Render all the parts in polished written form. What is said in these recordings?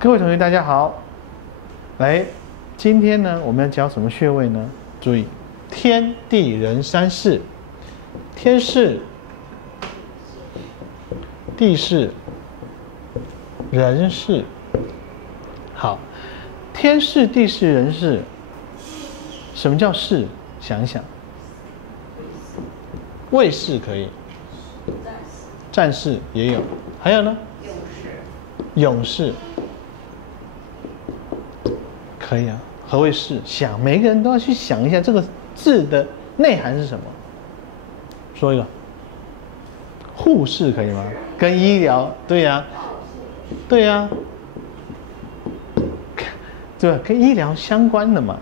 各位同学，大家好。来，今天呢，我们要教什么穴位呢？注意，天地人三世，天世、地世、人世。好，天世、地世、人世，什么叫世？想一想，卫士可以，战士也有，还有呢？勇士。可以啊，何谓士？想，每个人都要去想一下这个字的内涵是什么。说一个，护士可以吗？跟医疗，对呀，对呀，对吧？跟医疗相关的嘛。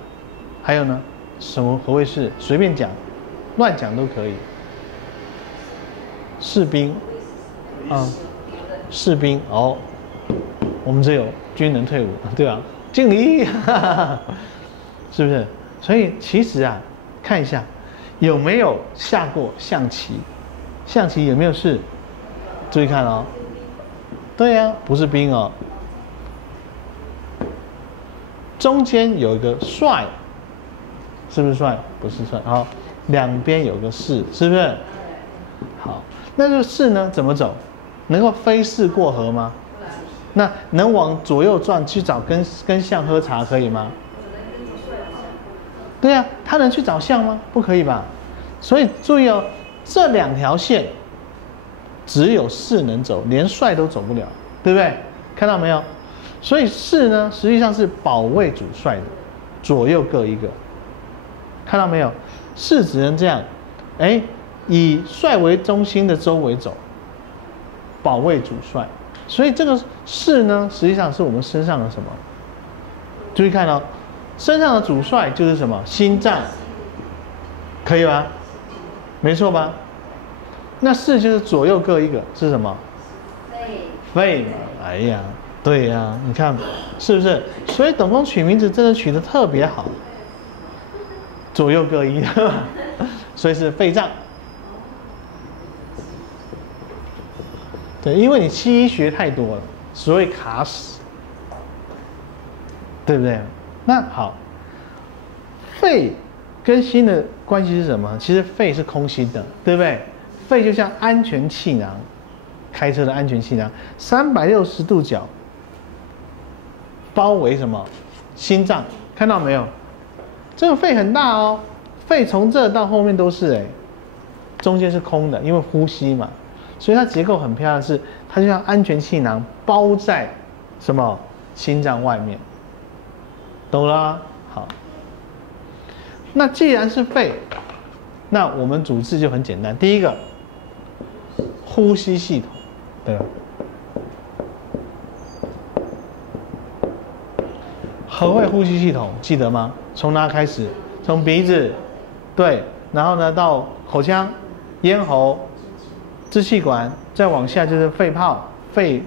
还有呢，什么？何谓士？随便讲，乱讲都可以。士兵，啊，士兵哦，我们这有军人退伍，对吧？敬礼，是不是？所以其实啊，看一下有没有下过象棋，象棋有没有士？注意看哦，对呀，不是兵哦。中间有一个帅，是不是帅？不是帅。好，两边有个士，是不是？好，那这个士呢，怎么走？能够飞士过河吗？那能往左右转去找跟象喝茶可以吗？对呀，他能去找象吗？不可以吧？所以注意哦，这两条线只有士能走，连帅都走不了，对不对？看到没有？所以士呢，实际上是保卫主帅的，左右各一个。看到没有？士只能这样，以帅为中心的周围走，保卫主帅。所以这个士呢，实际上是我们身上的什么？注意看哦，身上的主帅就是什么？心脏，可以吧？没错吧？那士就是左右各一个，是什么？肺嘛。哎呀，对呀，你看是不是？所以董公取名字真的取得特别好，左右各一，所以是肺脏。对，因为你西医学太多了，所以卡死，对不对？那好，肺跟心的关系是什么？其实肺是空心的，对不对？肺就像安全气囊，开车的安全气囊，360度角包围什么？心脏，看到没有？这个肺很大哦，肺从这到后面都是中间是空的，因为呼吸嘛。所以它结构很漂亮，是它就像安全气囊包在什么心脏外面，懂了啊？好，那既然是肺，那我们主治就很简单。第一个，呼吸系统，对吧？何谓呼吸系统？记得吗？从哪开始？从鼻子，对，然后呢到口腔、咽喉。支气管，再往下就是肺泡、肺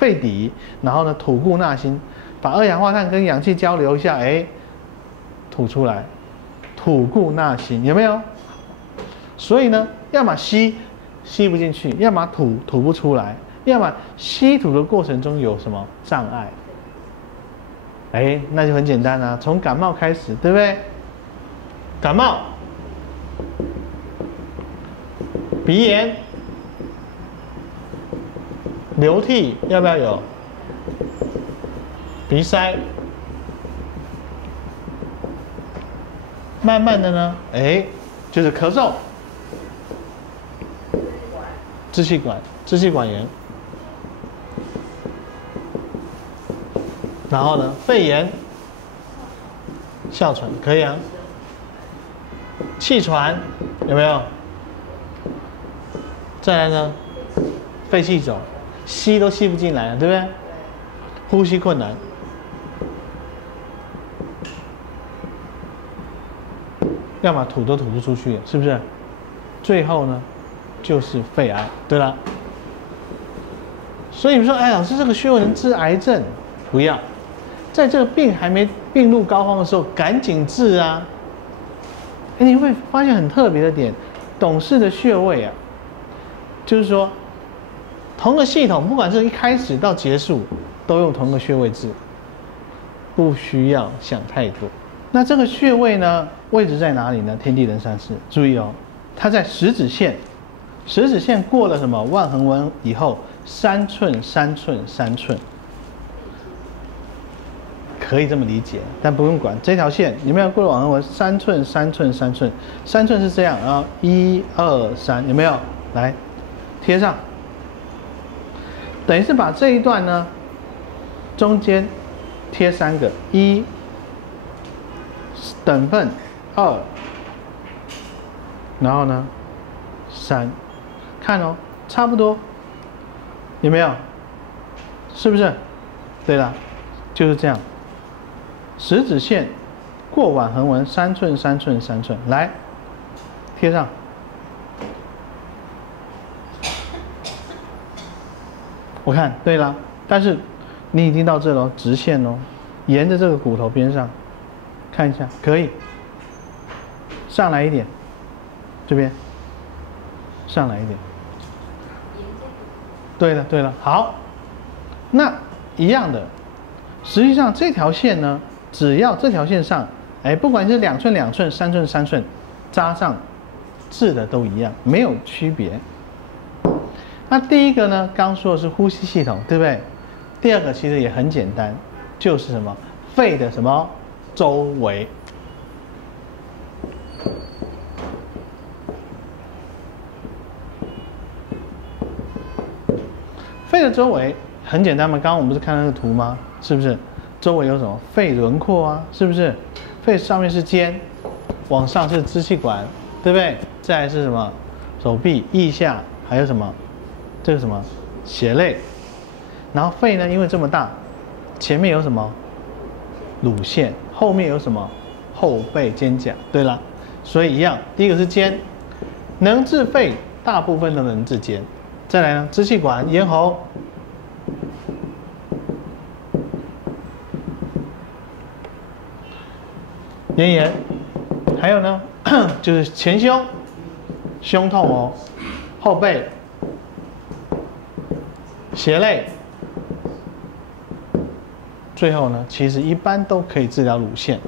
底，然后呢吐故纳新，把二氧化碳跟氧气交流一下，吐出来，吐故纳新，有没有？所以呢，要么吸不进去，要么吐不出来，要么吸吐的过程中有什么障碍？那就很简单啊，从感冒开始，对不对？感冒，鼻炎。流涕要不要有？鼻塞，慢慢的呢，就是咳嗽，支气管炎，然后呢，肺炎、哮喘可以啊，气喘有没有？再来呢，肺气肿。吸都吸不进来了，对不对？呼吸困难，要么吐都吐不出去，是不是？最后呢，就是肺癌。对了，所以你说，老师这个穴位能治癌症？不要，在这个病还没病入膏肓的时候，赶紧治啊！你会发现很特别的点，董氏的穴位就是说。同个系统，不管是一开始到结束，都用同一个穴位治，不需要想太多。那这个穴位呢，位置在哪里呢？天地人三世，注意哦，它在食指线，食指线过了什么腕横纹以后，3寸、3寸、3寸。可以这么理解，但不用管这条线，有没有过了腕横纹？3寸、3寸、3寸，3寸是这样，然后1、2、3，有没有？来贴上，等于是把这一段呢，中间贴3个，1等份2，然后呢3，看哦，差不多，有没有？是不是？对了，就是这样。食指线过腕横纹3寸、3寸、3寸，来贴上。我看对了，但是你已经到这了，直线哦，沿着这个骨头边上，看一下，可以上来一点，这边上来一点。对了，对了，好，那一样的，实际上这条线呢。只要这条线上，哎，不管是2寸、2寸、3寸、3寸，扎上治的都一样，没有区别。那第一个呢，刚说的是呼吸系统，对不对？第二个其实也很简单，就是什么肺的什么周围。肺的周围很简单嘛，刚刚我们不是看那个图吗？是不是？周围有什么肺轮廓啊？是不是？肺上面是肩，往上是支气管，对不对？再来是什么？手臂、腋下，还有什么？这个什么？血泪。然后肺呢，因为这么大，前面有什么？乳腺，后面有什么？后背肩胛。对了，所以一样，第一个是肩，能治肺，大部分都能治肩。再来呢，支气管、咽喉。咽炎，还有呢，就是前胸，胸痛哦，后背，胁肋，最后呢，其实一般都可以治疗乳腺，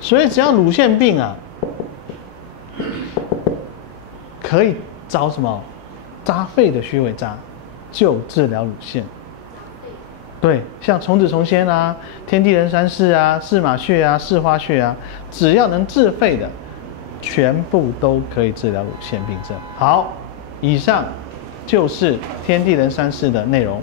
所以只要乳腺病啊，可以找什么扎肺的穴位扎，就治疗乳腺。对，像虫子虫仙啊、天地人三世啊、四马穴啊、四花穴啊，只要能治肺的，全部都可以治疗乳腺病症。好，以上就是天地人三世的内容。